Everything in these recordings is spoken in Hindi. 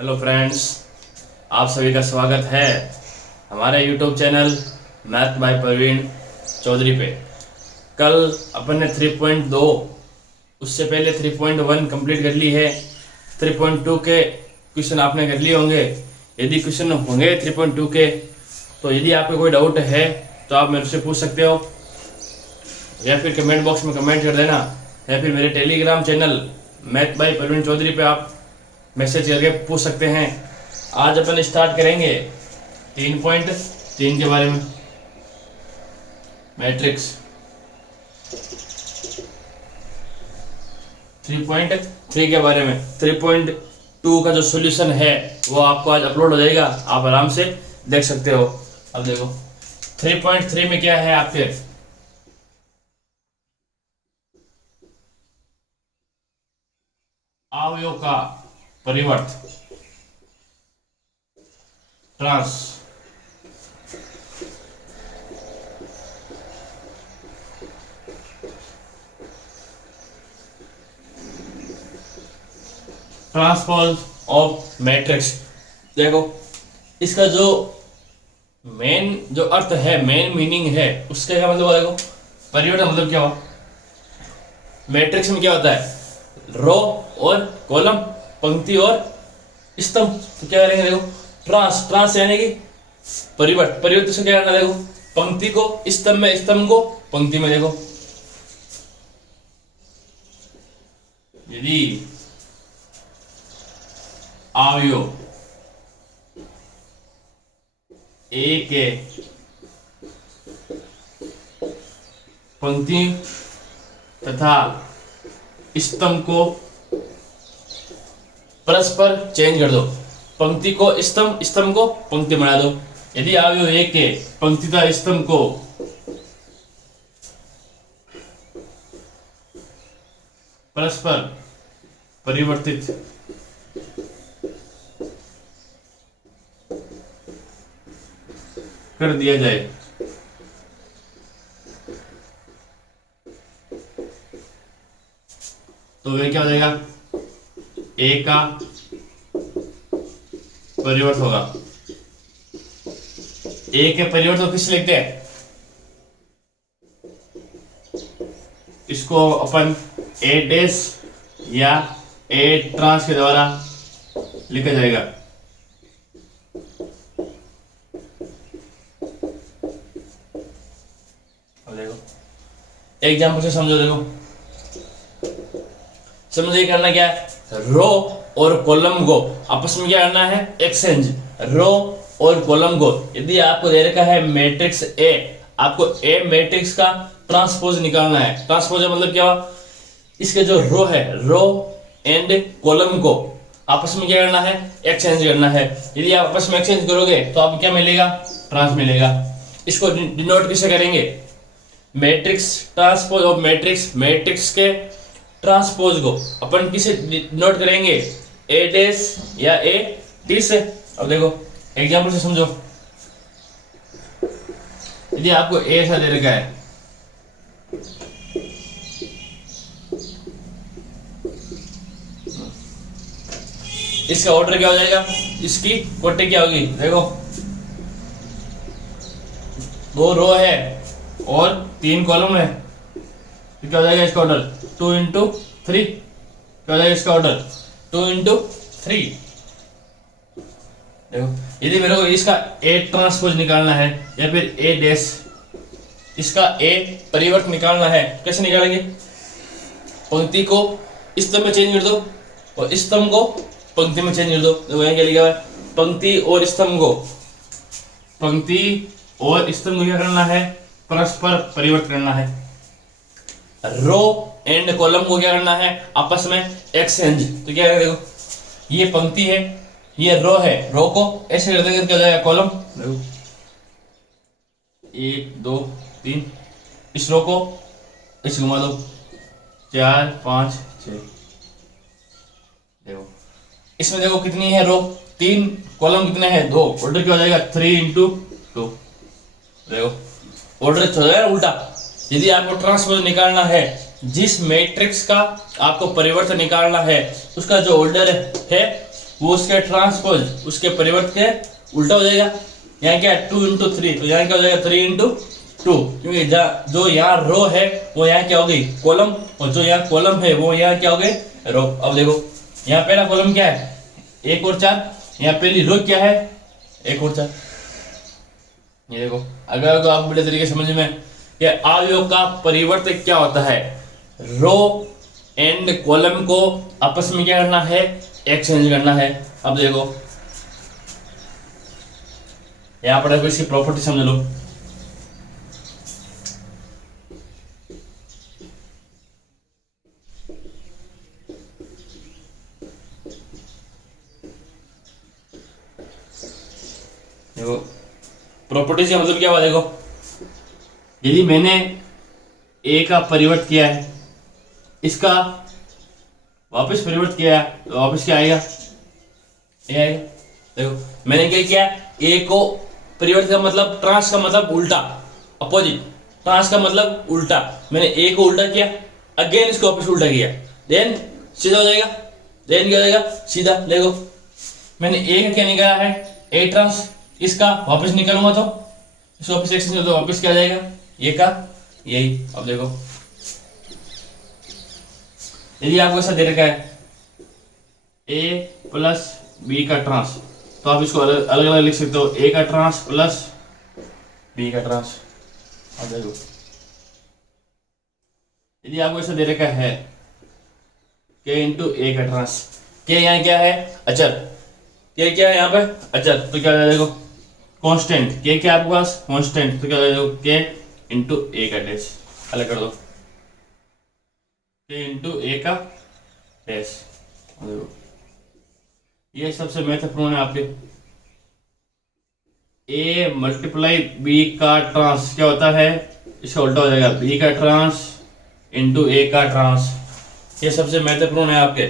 हेलो फ्रेंड्स, आप सभी का स्वागत है हमारे YouTube channel math by Praveen Chaudhary पे। कल अपन ने 3.2 उससे पहले 3.1 कंप्लीट कर ली है। 3.2 के क्वेश्चन आपने कर लिए होंगे। यदि क्वेश्चन होंगे 3.2 के तो यदि आपको कोई डाउट है तो आप मेरे से पूछ सकते हो, या फिर कमेंट बॉक्स में कमेंट कर देना, या फिर मेरे Telegram channel math by Praveen Chaudhary पे आप मैसेज करके पूछ सकते हैं। आज अपन स्टार्ट करेंगे 3.3 के बारे में, मैट्रिक्स। 3.3 के बारे में 3.2 का जो सॉल्यूशन है वो आपको आज अपलोड हो जाएगा, आप आराम से देख सकते हो। अब देखो 3.3 में क्या है आपके, अवयव का परिवर्त, ट्रांस ट्रांसपोज ऑफ मैट्रिक्स। देखो इसका जो मेन जो अर्थ है, मेन मीनिंग है, उसका क्या मतलब? देखो परिवर्तन मतलब क्या हुआ? मैट्रिक्स में क्या होता है? रो और कॉलम, पंक्ति और स्तंभ। तो क्या करेंगे? देखो ट्रांस यानी कि परिवर्तन से क्या करना? देखो पंक्ति को स्तंभ में, स्तंभ को पंक्ति में। देखो यदि अवयव ए के पंक्ति तथा स्तंभ को परस्पर चेंज कर दो, पंक्ति को स्तंभ, स्तंभ को पंक्ति बना दो। यदि अवयव ए के पंक्ति तथा स्तंभ को परस्पर परिवर्तित कर दिया जाए तो वह क्या हो जाएगा? ए का परिवर्त होगा। ए के परिवर्त को किस लिखते हैं? इसको अपन ए डैश या ए ट्रांस के द्वारा लिखा जाएगा। अब देखो एग्जाम्पल से समझो। देखो समझिए करना क्या है, रो और कॉलम को आपस में क्या करना है? एक्सचेंज। रो और कॉलम को यदि आपको दे रखा है मैट्रिक्स ए, आपको ए मैट्रिक्स का ट्रांसपोज निकालना है। ट्रांसपोज मतलब क्या हुआ? इसके जो रो है, रो एंड कॉलम को आपस में क्या करना है? एक्सचेंज करना है। यदि आप आपस में एक्सचेंज करोगे तो आपको क्या मिलेगा? ट्रांस मिलेगा। इसको डिनोट किससे करेंगे? Matrix transpose of matrix. Matrix के ट्रांसपोज को अपन किसे नोट करेंगे? ए डैश या ए डी से। अब देखो एग्जांपल से समझो। यदि आपको ए ऐसा दे रखा है, इसका ऑर्डर क्या हो जाएगा? इसकी कोटि क्या होगी? देखो 2 रो है और 3 कॉलम है, तो क्या हो जाएगा इसका ऑर्डर? 2 into 3। क्या हो जाएगा इसका ऑर्डर? 2 into 3। देखो यदि मेरे को इसका ए ट्रांसपोज निकालना है या फिर ए डैश, इसका ए परिवर्त निकालना है, कैसे निकालेंगे? पंक्ति को स्तंभ में चेंज कर दो और स्तंभ को पंक्ति में चेंज कर दो। देखो यहाँ क्या लिखा है? पंक्ति और स्तंभ को, पंक्ति और स्तंभ को क्या करना है? परस्पर परिवर्त करना है। रो एंड कॉलम को क्या करना है? आपस में एक्सचेंज। तो क्या है? देखो ये पंक्ति है, ये रो है, रो को ऐसे कर देंगे, क्या हो जाएगा? कॉलम। देखो 1 2 3, इस रो को ऐसे घुमा दो, 4 5 6। देखो इसमें देखो कितनी है रो? 3, कॉलम कितने हैं? 2। ऑर्डर क्या हो जाएगा? 3 into 2। देखो ऑर्डर हो जाएगा उल्टा। यदि आपको ट्रांसपोज निकालना है, जिस मैट्रिक्स का आपको परिवर्तन निकालना है, उसका जो ऑर्डर है वो उसके ट्रांसपोज उसके परिवर्त के उल्टा हो जाएगा। यहाँ क्या है 2 इंटू 3, तो यहाँ क्या हो जाएगा 3 इंटू 2, क्योंकि जो यहाँ रो है वो यहाँ क्या हो गई कॉलम, और जो यहाँ कॉलम है वो यहाँ क्या हो गए रो। अब देखो यहाँ पहला कॉलम क्या है 1 और 4, यहाँ पहली रो क्या है 1 और 4। ये देखो अगर आप बड़े तरीके से समझ में, ये अवयव का परिवर्तन क्या होता है, रो एंड कॉलम को आपस में क्या करना है एक्सचेंज करना है। अब देखो यहां पर इसकी प्रॉपर्टी समझ लो। देखो प्रॉपर्टी का मतलब क्या हुआ, देखो यदि मैंने ए का परिवर्त किया है, इसका वापस परिवर्त किया है, तो वापस क्या आएगा ए आएगा। देखो मैंने क्या किया, ए को परिवर्त का मतलब ट्रांस का मतलब उल्टा, अपोजिट, ट्रांस का मतलब उल्टा, मैंने ए को उल्टा किया, अगेन इसको वापस उल्टा किया, देन सीधा हो जाएगा। देन क्या हो जाएगा सीधा। देखो मैंने ए का क्या निकाला है ए ट्रांस, इसका वापस निकालूंगा तो इसको वापस एक्सचेंज तो वापस क्या जाएगा ये का यही। अब देखो यदि आपको ऐसा दे रखा है a प्लस बी का ट्रांस, तो आप इसको अलग अलग लिख सकते हो, a का ट्रांस प्लस b का ट्रांस। अब देखो यदि आपको ऐसा दे रखा है k इंटू ए का ट्रांस, k यहाँ क्या है अचर, k क्या है यहाँ पे अचर, तो क्या देखो कांस्टेंट, k क्या है आपके पास कांस्टेंट, तो क्या देखो k इंटू ए का डैश, अलग कर दो k इंटू ए का डैश। देखो ये सबसे महत्वपूर्ण है आपके, a मल्टीप्लाई b का ट्रांस क्या होता है, इसका उल्टा हो जाएगा b का ट्रांस इंटू ए का ट्रांस। ये सबसे महत्वपूर्ण है आपके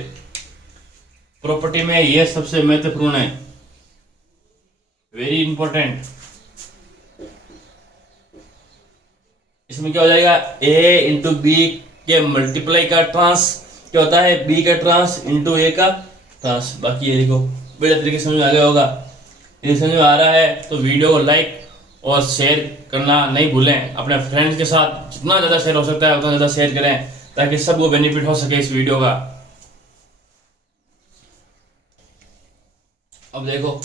प्रॉपर्टी में, ये सबसे महत्वपूर्ण है, वेरी इंपॉर्टेंट। इसमें क्या हो जाएगा a इंटू बी के मल्टीप्लाई का ट्रांस क्या होता है b का ट्रांस इंटू ए का ट्रांस। बाकी ये देखो बड़े तरीके से समझ में आ गया होगा। यदि समझ में आ रहा है तो वीडियो को लाइक और शेयर करना नहीं भूलें, अपने फ्रेंड्स के साथ जितना ज़्यादा शेयर हो सकता है उतना ज़्यादा शेयर करें, ताकि सबको बेनिफिट हो सके इस वीडियो का। अब देखो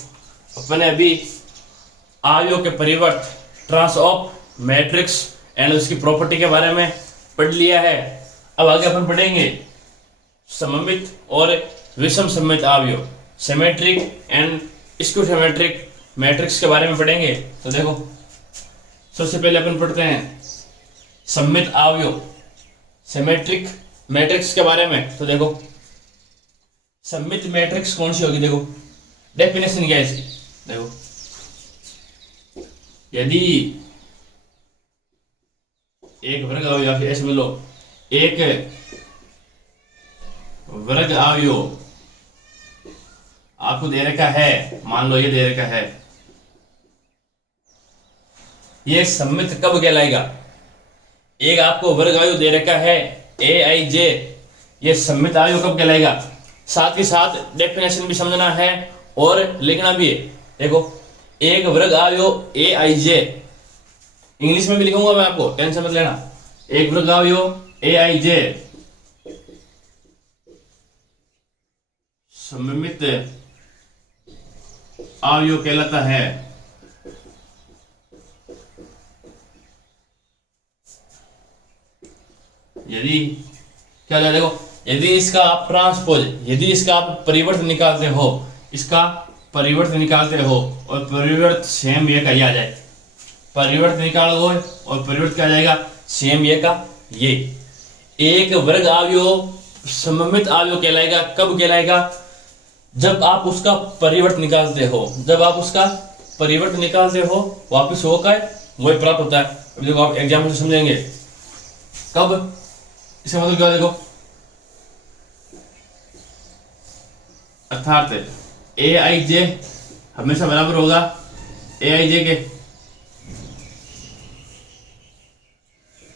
अपने अभी अवयव के परिवर्त ट्रांस ऑफ मैट्रिक्स एंड उसकी प्रॉपर्टी के बारे में पढ़ लिया है। अब आगे अपन पढ़ेंगे सममित और विषम सममित अवयव, symmetric and skew symmetric matrix के बारे में पढ़ेंगे। तो देखो सबसे पहले अपन पढ़ते हैं सममित अवयव सिमेट्रिक मैट्रिक्स के बारे में। तो देखो सममित मैट्रिक्स कौन सी होगी, देखो डेफिनेशन क्या है इसकी। देखो यदि एक वर्ग अवयव, या फिर ऐसे बोलो एक वर्ग अवयव आपको दे रखा है, मान लो ये दे रखा है, ये सममित कब कहलाएगा, एक आपको वर्ग अवयव दे रखा है ए आई जे, ये सममित अवयव कब कहलाएगा। साथ ही साथ डेफिनेशन भी समझना है और लिखना भी है। देखो एक वर्ग अवयव ए आई जे, इंग्लिश में भी लिखूंगा मैं, आपको टेंशन मत लेना। एक वर्ग अवयव ए आई जे सममित अवयव कहलाता है। यदि क्या है, देखो यदि इसका आप ट्रांसपोज, यदि इसका आप परिवर्त निकालते हो, इसका परिवर्त निकालते हो और परिवर्त सेम ये का ये आ जाए, परिवर्त निकालो और परिवर्त क्या आ जाएगा सेम ये का ये, एक वर्ग अवयव सममित अवयव कहलाएगा। कब कहलाएगा, जब आप उसका परिवर्त निकालते हो, जब आप उसका परिवर्त निकालते हो वापिस होकर वही प्राप्त होता है। अब देखो आप एग्जाम्पल से समझेंगे कब, इसका मतलब क्या, देखो अर्थात ए आई जे हमेशा बराबर होगा ए आई जे के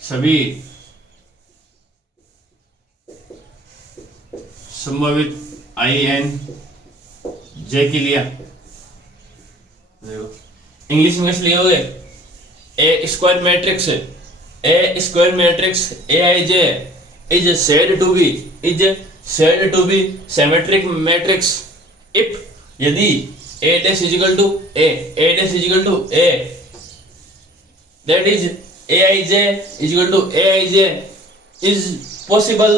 सभी संभावित आई एन जे के लिए देखो इंग्लिश में कैसे लिखोगे, a square matrix A I J is said to be symmetric matrix if यदि A dash is equal to A that is A I J is equal to A I J is possible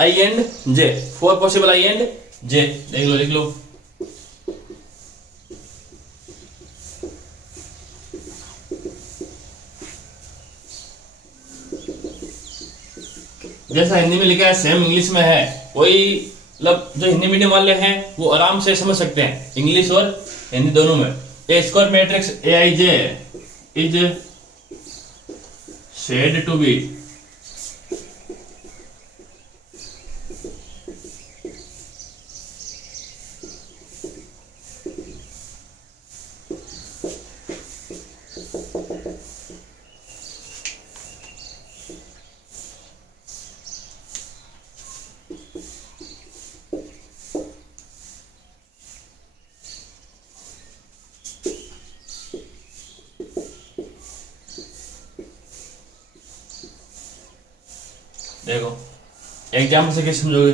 I and J, for possible I and J. लिख लो जैसा हिंदी में लिखा है सेम इंग्लिश में है। कोई मतलब जो हिंदी मीडियम वाले हैं वो आराम से समझ सकते हैं इंग्लिश और हिंदी दोनों में। A square matrix A I J is said to be देखो एग्जाम्पल से कैसे समझोगे।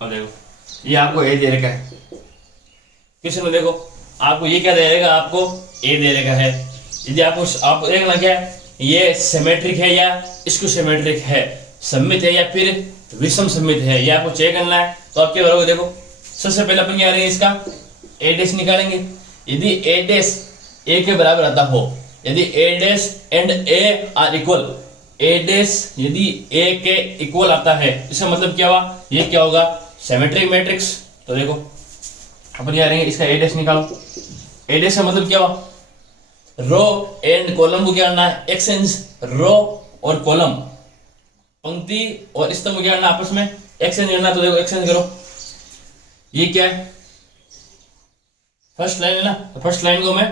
और देखो ये आपको ए दे रखा है, किसी में देखो आपको ये क्या दे रहेगा, आपको ए दे रखा है। यदि आपको देखना क्या है, ये सिमेट्रिक है या इसको सिमेट्रिक है, सममित है या फिर विषम सममित है, ये आपको चेक करना है। तो आप क्या करोगे, देखो सबसे पहले अपन क्या करेंगे, इसका ए डैश निकालेंगे। यदि ए डैश ए के बराबर आता हो, यदि A dash and A are equal, A dash यदि ए के इक्वल आता है, इसका मतलब क्या हुआ, ये क्या होगा, सिमेट्रिक मैट्रिक्स। तो देखो अपन क्या करेंगे, इसका ए डैश निकालो। ए डैश का मतलब क्या हुआ, रो एंड कॉलम को क्या करना है, एक्सचेंज, रो और कॉलम, पंक्ति और स्तंभ को क्या करना आपस में एक्सचेंज करना। तो देखो एक्सचेंज करो, ये क्या है, फर्स्ट लाइन है ना, तो फर्स्ट लाइन को मैं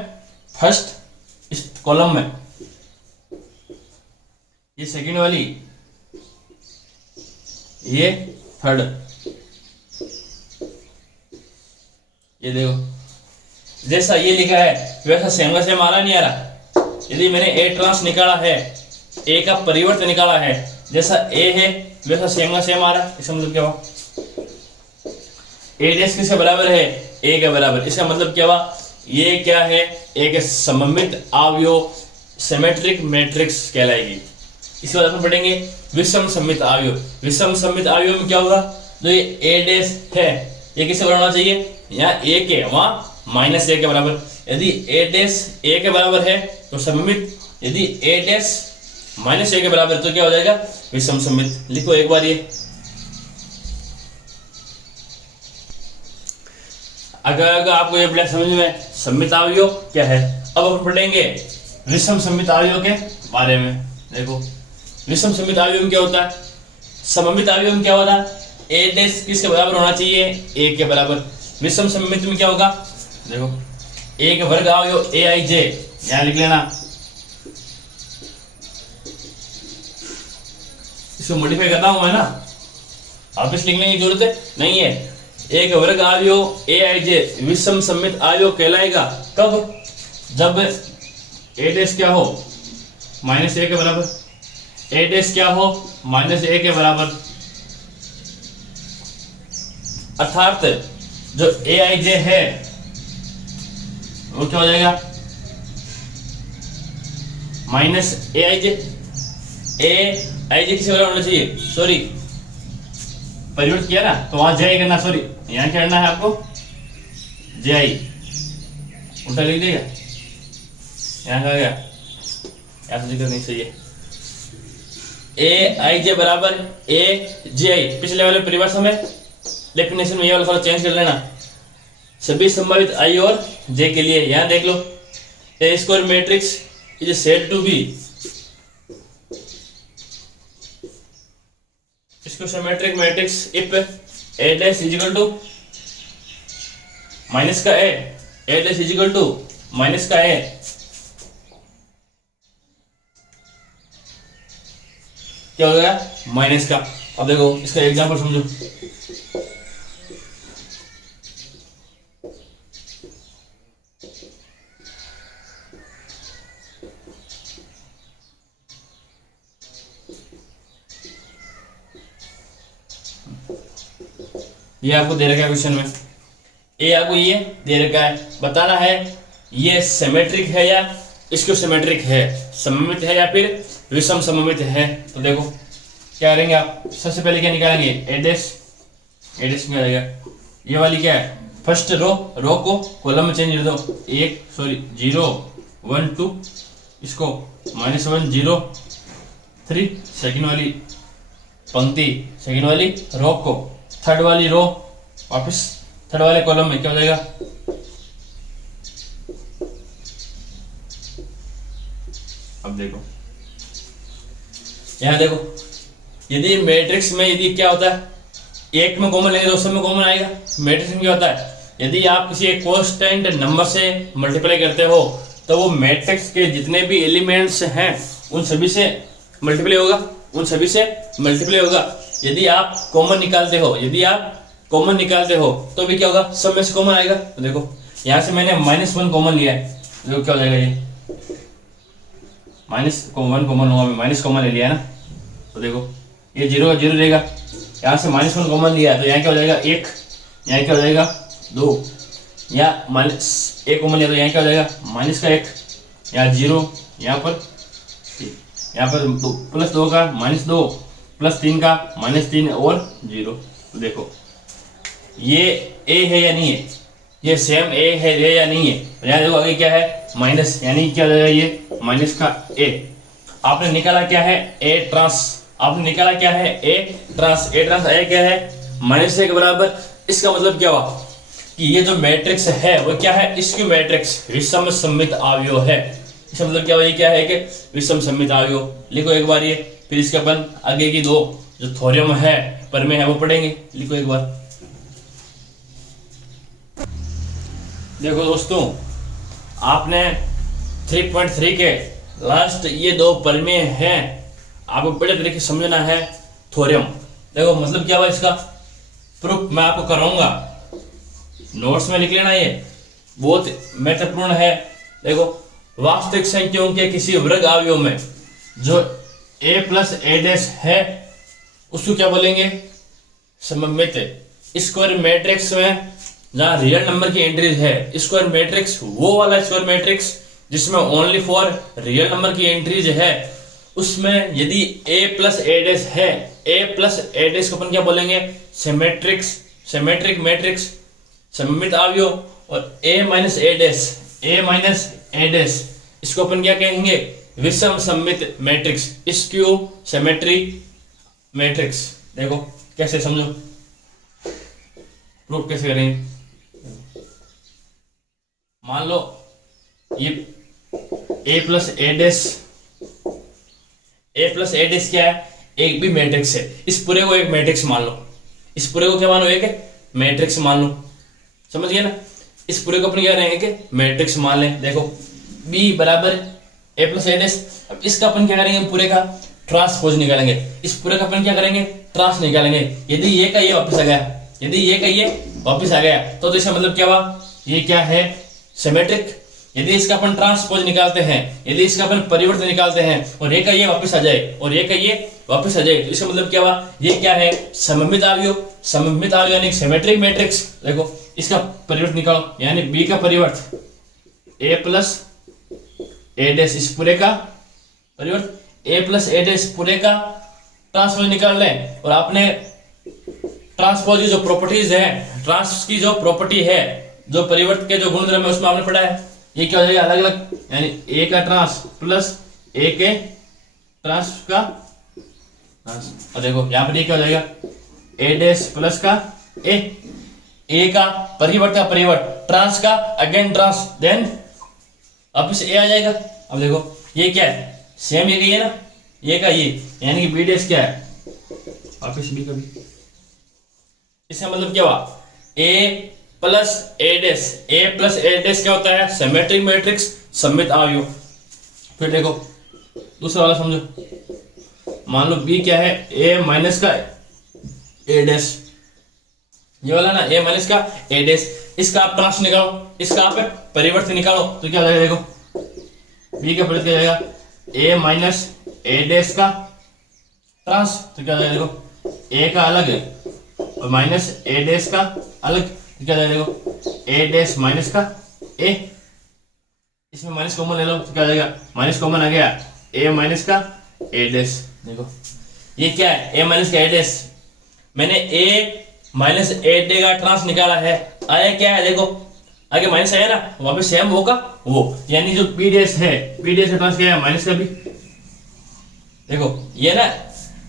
फर्स्ट इस कॉलम में, ये सेकंड वाली, ये थर्ड, ये देखो जैसा ये लिखा है वैसा सेम का सेम आ रहा नहीं आ रहा। यदि मैंने ए ट्रांस निकाला है, ए का परिवर्त निकाला है, जैसा ए है वैसा सेम का सेम आ रहा है। इसका मतलब क्या हुआ, ए डैश किसके बराबर है, ए के बराबर। इसका मतलब क्या हुआ, ये क्या है, एक सममित अवयव सिमेट्रिक मैट्रिक्स कहलाएगी। इसके बाद अपन पढ़ेंगे विषम सममित अवयव। विषम सममित अवयव में क्या होगा, जो ये ए डैश है ये किससे बराबर होना चाहिए, यहाँ ए के, वहां माइनस ए के बराबर। यदि ए डैश ए के बराबर है तो सममित, यदि ए डैश माइनस ए के बराबर तो क्या हो जाएगा, विषम सममित। लिखो एक बार ये, अगर आपको ये ब्लैक समझ में सममित अवयव क्या है। अब हम पढ़ेंगे विषम सममित अवयव के बारे में। देखो विषम सममित अवयव में क्या होता है, सममित अवयव में क्या होता है, ए डैश किसके बराबर होना चाहिए, ए के बराबर। विषम सममित में क्या होगा, देखो ए के वर्ग अवयव ए आई जे, यहां लिख लेना, इसको मॉडिफाई करना हुआ है ना, वापस लिखने की जरूरत नहीं है। ए के वर्ग अवयव ए आई जे विषम सममित अवयव कहलाएगा कब, जब ए डैश क्या हो, माइनस ए के बराबर, ए डैश क्या हो, माइनस ए के बराबर, अर्थात जो ए आई जे है वो क्या हो जाएगा, minus A I J. A I जे किसी बराबर होना चाहिए, सॉरी परिवर्तित किया ना तो वहां जे आई करना, सॉरी यहां क्या करना है आपको, जे आई उल्टा लिख देगा, यहां कहा गया, ऐसा जिक्र नहीं सही है। ए आई जे बराबर ए जे आई, पिछले वाले परिभाषा में डेफिनेशन में ये वाला थोड़ा चेंज कर लेना, सभी संभावित आई और जे के लिए। यहां देख लो, a square matrix is said to be इसको symmetric matrix if A dash is equal to minus का A dash is equal to minus का ए, क्या हो गया माइनस का। अब देखो इसका एग्जांपल समझो। ये आपको दे रखा है क्वेश्चन में, ए आपको ये दे रखा है, बताना है ये सिमेट्रिक है या इसको सिमेट्रिक है, सममित है या फिर विषम सममित है। तो देखो क्या करेंगे आप, सबसे पहले क्या निकालेंगे ए डैश में आएगा, ये वाली क्या है फर्स्ट रो को कॉलम में चेंज कर दो, 0 1 2, इसको -1 0 3, सेकंड वाली पंक्ति सेकंड वाली रो को थर्ड वाली रो वापस थर्ड वाले कॉलम में क्या हो जाएगा, अब देखो यहां देखो, यदि मैट्रिक्स में यदि क्या होता है एक में कॉमन लेंगे तो सब में कॉमन आएगा। मैट्रिक्स में क्या होता है यदि आप किसी एक कांस्टेंट नंबर से मल्टीप्लाई करते हो तो वो मैट्रिक्स के जितने भी एलिमेंट्स हैं उन सभी से मल्टीप्लाई होगा, उन सभी से मल्टीप्लाई होगा। यदि आप कॉमन निकालते हो तो भी क्या होगा सब में से कॉमन आएगा। तो देखो यहां से मैंने -1 कॉमन लिया है, देखो क्या हो जाएगा, ये -1 कॉमन होगा, माइनस कॉमन ले लिया है ना। तो देखो ये 0 का 0 रहेगा, यहाँ से -1 कॉमन लिया है तो यहाँ क्या हो जाएगा 1, यहाँ क्या हो जाएगा 2, या -1 कॉमन लिया तो यहाँ क्या हो जाएगा -1, यहाँ 0, यहाँ पर +2 का -2, +3 का -3 और 0। तो देखो ये a है या नहीं है, ये सेम a है या नहीं है। यहाँ देखो आगे क्या है माइनस, यानी क्या हो जाएगा ये माइनस का a। आपने निकाला क्या है a ट्रांस, आपने निकाला क्या है a ट्रांस आया क्या है -1 के बराबर। इसका मतलब क्या हुआ कि ये जो मैट्रिक्स है वो क्या है इसकी मैट्रिक्स विषम सममित अवयव है। इसका मतलब क्या हुआ, ये क्या है कि विषम सममित अवयव। लिखो एक बार ये, फिर इसके अपन आगे की दो जो थ्योरम है प्रमेय है वो पढ़ेंगे। लिखो एक बार, देखो दोस्तों आपने 3.3 के लास्ट ये दो प्रमेय हैं, आपको बड़े तरीके से समझना है थ्योरम। देखो मतलब क्या हुआ इसका प्रूफ मैं आपको कराऊंगा, नोट्स में लिख लेना, ये बहुत महत्वपूर्ण है। देखो वास्तविक संख्याओं के किसी वर्ग अवयव में जो a + a' है उसको क्या बोलेंगे सममित। स्क्वायर मैट्रिक्स में जहां रियल नंबर की एंट्रीज है, स्क्वायर मैट्रिक्स वो वाला स्क्वायर मैट्रिक्स जिसमें ओनली फॉर रियल नंबर की एंट्रीज है, उसमें यदि a + a' है, a + a' को अपन क्या बोलेंगे सिमेट्रिक मैट्रिक्स सममित अवयव। और a - a' इसको अपन क्या कहेंगे विषम सममित मैट्रिक्स, स्क्यू सिमेट्री मैट्रिक्स। देखो कैसे समझो, प्रूफ कैसे करेंगे। मान लो ये a + a' क्या है, एक भी मैट्रिक्स है। इस पूरे को एक मैट्रिक्स मान लो, इस पूरे को क्या मानो एक मैट्रिक्स मान लो, समझ गए ना। इस पूरे को अपन क्या करेंगे कि मैट्रिक्स मान लें। देखो b बराबर a + a'। अब इसका अपन क्या करेंगे पूरे का ट्रांसपोज निकालेंगे, इस पूरे का अपन क्या करेंगे ट्रांस निकालेंगे। यदि ये का ये वापस आ गया, यदि ये का ये वापस आ गया तो इसका मतलब क्या हुआ, ये क्या है सिमेट्रिक। यदि इसका अपन ट्रांसपोज निकालते हैं, यदि इसका अपन परिवर्तन निकालते हैं और ये का ये वापस आ जाए और ये का ये वापस आ जाए तो इसका मतलब क्या हुआ, ये क्या है सममित अवयव यानी सिमेट्रिक मैट्रिक्स। देखो इसका परिवर्तन निकालो, यानी b का परिवर्त a + a', इस पूरे का परिवर्त a + a' पूरे का ट्रांसपोज निकाल लें। और आपने ट्रांसपोज की जो प्रॉपर्टीज है, ट्रांस की जो प्रॉपर्टी है, जो परिवर्त के जो गुणधर्म है उसमें आपने पढ़ा है। ये क्या हो जाएगा अलग अलग, यानी a का ट्रांस प्लस a के ट्रांस का ट्रांस। और देखो यहाँ पर ये क्या हो जाएगा a' प्लस का a का परिवर्त ट्रांस का अगेन ट्रांस, देन वापस a आ जाएगा। अब देखो ये क्या है सेम ये का ये ना, ये का ये, यानी कि b' क्या है वापिस बी का बी। इसका मतलब क्या हुआ, ए प्लस ए डैश, ए प्लस ए डैश क्या होता है, सिमेट्रिक मैट्रिक्स, सममित अवयव। फिर देखो दूसरा वाला समझो, मान लो बी क्या है, ए माइनस का ए डैश, ये वाला ना ए माइनस का ए डैश, इसका आप ट्रांस निकालो, इसका आप परिवर्तन निकालो तो क्या हो जाएगा, देखो बी का परिवर्तन क्या जाएगा, ए माइनस ए डैश का ट्रांस, तो क्या हो जाएगा, देखो ए का अलग है और माइनस ए डैश का अलग, तो क्या हो जाएगा, देखो ए डैश माइनस का ए, इसमें माइनस कॉमन ले लो तो क्या हो जाएगा, माइनस कॉमन आ गया, ए माइनस का ए डैश। देखो ये क्या है, ए माइनस का ए डैश, मैंने ए माइनस ए डे का ट्रांस निकाला है, आया क्या है, देखो आगे माइनस आया ना, वापस सेम होगा वो, यानी जो पी डैश है, पी डैश का ट्रांस क्या है, माइनस का बी। देखो ये ना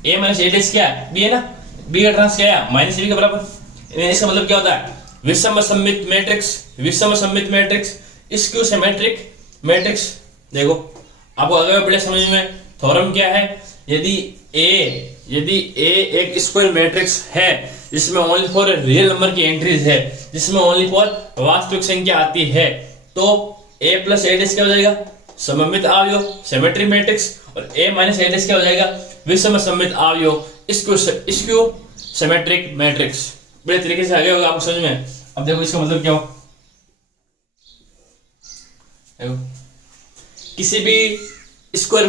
ए माइनस ए डैश क्या है, बी है ना, बी का ट्रांस क्या है, माइनस बी के बराबर। इसका मतलब क्या होता है, विषम सममित मैट्रिक्स, विषम सममित मैट्रिक्स, स्क्यू सिमेट्रिक मैट्रिक्स। देखो आपको अगर बड़े समझ में थ्योरम क्या है, यदि ए एक स्क्वायर मैट्रिक्स है जिसमें ओनली फॉर रियल नंबर की एंट्रीज है, जिसमें ओनली फॉर वास्तविक संख्या आती है, तो ए प्लस ए डैश क्या हो जाएगा, सममित अवयव सिमेट्रिक मैट्रिक्स, और ए माइनस ए डैश क्या हो जाएगा, विषम सममित अवयव स्क्यू सिमेट्रिक मैट्रिक्स। बड़े तरीके से आगे होगा आपको समझ में। अब देखो इसका मतलब क्या हो, किसी भी स्क्वायर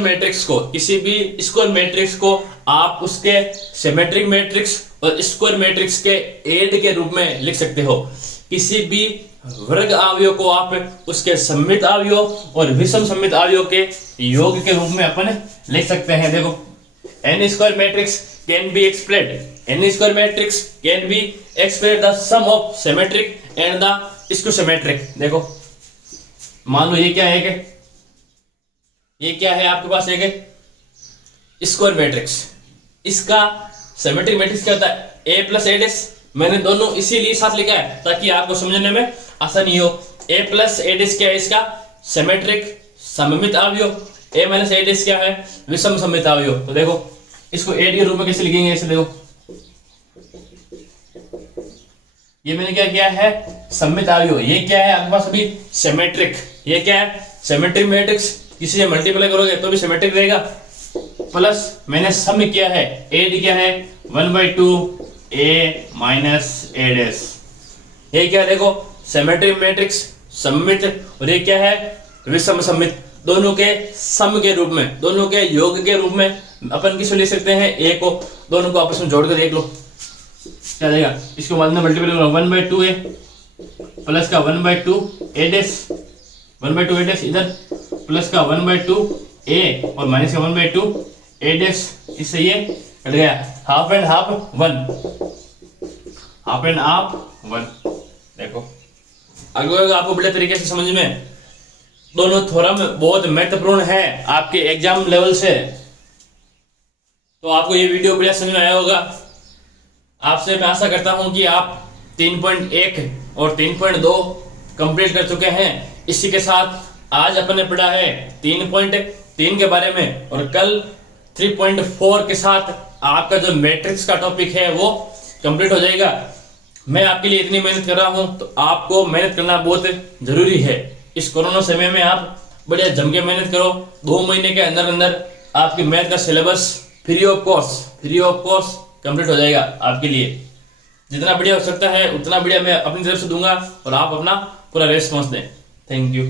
मैट्रिक्स को आप उसके सिमेट्रिक मैट्रिक्स और स्क्वायर मैट्रिक्स के एड के रूप में लिख सकते हो। किसी भी वर्ग अवयव को आप उसके सममित अवयव और विषम सममित अवयव के योग के रूप में अपन लिख सकते हैं। देखो n square matrix can be express the sum of symmetric and the skew symmetric. देखो मान लो ये क्या है, ये क्या है आपके पास एक स्क्वायर मैट्रिक्स, इसका सिमेट्रिक मैट्रिक्स क्या होता है, ए प्लस ए डैश। मैंने दोनों इसीलिए साथ लिखा है ताकि आपको समझने में आसानी हो। ए प्लस ए डैश क्या है, इसका सिमेट्रिक सममित अवयव, ए माइनस ए डैश क्या है, विषम सममित अवयव। तो देखो इसको ए के रूप में कैसे लिखेंगे, ऐसे देखो ये मैंने क्या किया है, सममित अवयव, ये क्या है आपके पास अभी सिमेट्रिक, ये क्या है सिमेट्रिक मैट्रिक्स, किसी से मल्टीप्लाई करोगे तो भी सिमेट्रिक रहेगा, प्लस मैंने सम किया है, ए क्या है 1/2 ए माइनस ए डैश, ये क्या है देखो सिमेट्रिक मैट्रिक्स सममित, और ये क्या है विषम सममित, दोनों के सम के रूप में, दोनों के योग के रूप में अपन किसको लिख सकते हैं, ए को, दोनों को आपस में जोड़ कर देख लो क्या देगा, इसको बाद में मल्टीप्लाई करो 1/2 ए प्लस का 1/2 ए डैश, 1/2 ए डैश इधर प्लस का 1/2 ए और माइनस का 1/2 ए डैश, इससे ये कट गया, हाफ एंड हाफ 1। देखो अगर आपको बड़े तरीके से समझ में, दोनों थ्योरम बहुत महत्वपूर्ण है आपके एग्जाम लेवल से, तो आपको ये वीडियो बढ़िया समझ में आया होगा। आपसे मैं आशा करता हूं कि आप 3.1 और 3.2 कंप्लीट कर चुके हैं। इसी के साथ आज अपन ने पढ़ा है 3.3 के बारे में, और कल 3.4 के साथ आपका जो मैट्रिक्स का टॉपिक है वो कंप्लीट हो जाएगा। मैं आपके लिए इतनी मेहनत कर रहा हूं तो आपको मेहनत करना बहुत जरूरी है। इस कोरोना समय में आप बढ़िया जम के मेहनत करो, 2 महीने के अंदर अंदर आपकी मैथ का syllabus free of cost complete हो जाएगा आपके लिए। जितना बढ़िया हो सकता है उतना बढ़िया मैं अपनी तरफ से दूंगा और आप अपना पूरा रेस्पॉन्स दें। Thank you.